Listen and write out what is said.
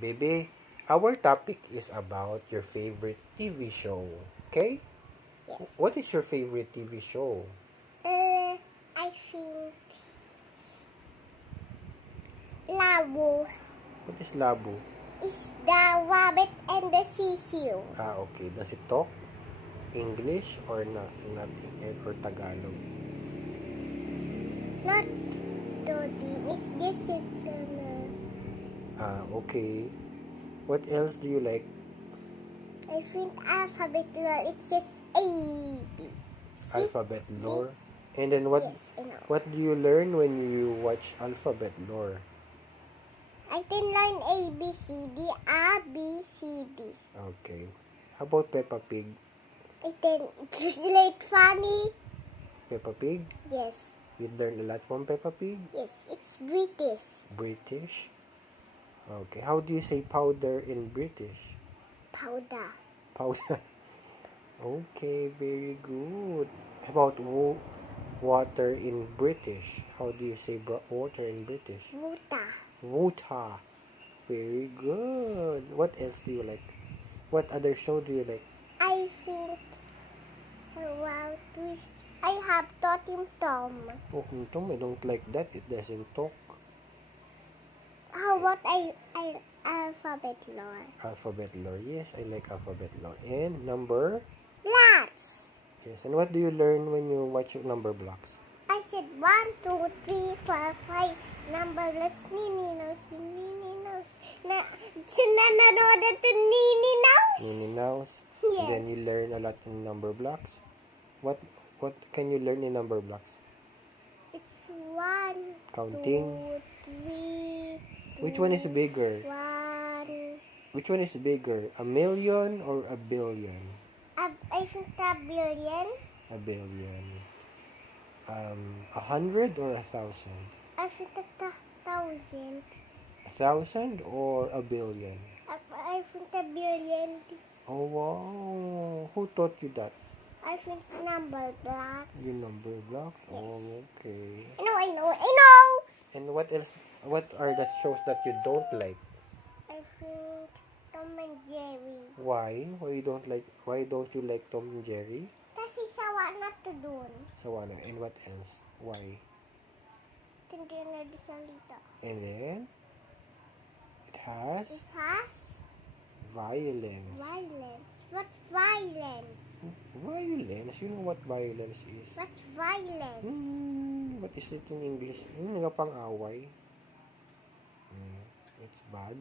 Baby, our topic is about your favorite TV show. Okay? Yes. What is your favorite TV show? I think Labu What is Labu? is the rabbit and the sisiu. Okay. Does it talk English or not or Tagalog? Not Dodi. It's just Okay. What else do you like? I think alphabet lore. It's just A, B. Alphabet Lore. And then what Yes, I know. what do you learn when you watch Alphabet Lore? I can learn A, B, C, D, A, B, C, D. Okay. How about Peppa Pig? I can translate funny. Peppa Pig? Yes. You learn a lot from Peppa Pig? Yes, it's British. British? Okay. How do you say powder in British? Powder. Powder. Okay, very good. How about water in British? How do you say water in British? Wuta. Water. Very good. What else do you like? What other show do you like? I think I have taught him Tom. Oh, Tom, I don't like that. It doesn't talk. How about I alphabet lore? Alphabet Lore. Yes, I like Alphabet Lore. And number? Blocks. Yes. And what do you learn when you watch your number blocks? I said 1, 2, 3, 4, 5. Numberless Nini knows. Nini knows. Nanonood to Nini knows. Minnie Mouse. Yes. And then you learn a lot in number blocks. What can you learn in number blocks? It's 1, Counting. 2, 3. Which one is bigger? 1. Which one is bigger? A million or a billion? I think a billion. A billion. 100 or 1,000? I think a 1,000. 1,000 or a billion? I think a billion. Oh wow! Who taught you that? I think number blocks. Your number blocks? Oh, okay. I know. And what else? What are the shows that you don't like? I think Tom and Jerry. Why? Why don't you like Tom and Jerry? Kasi sawa na to dun. So ano? And what else? Why? Hindi na di salita. And then it has It has violence. violence. What's violence? Violence? You know what violence is? What's violence? What is it in English? Nagapang-away. It's bad.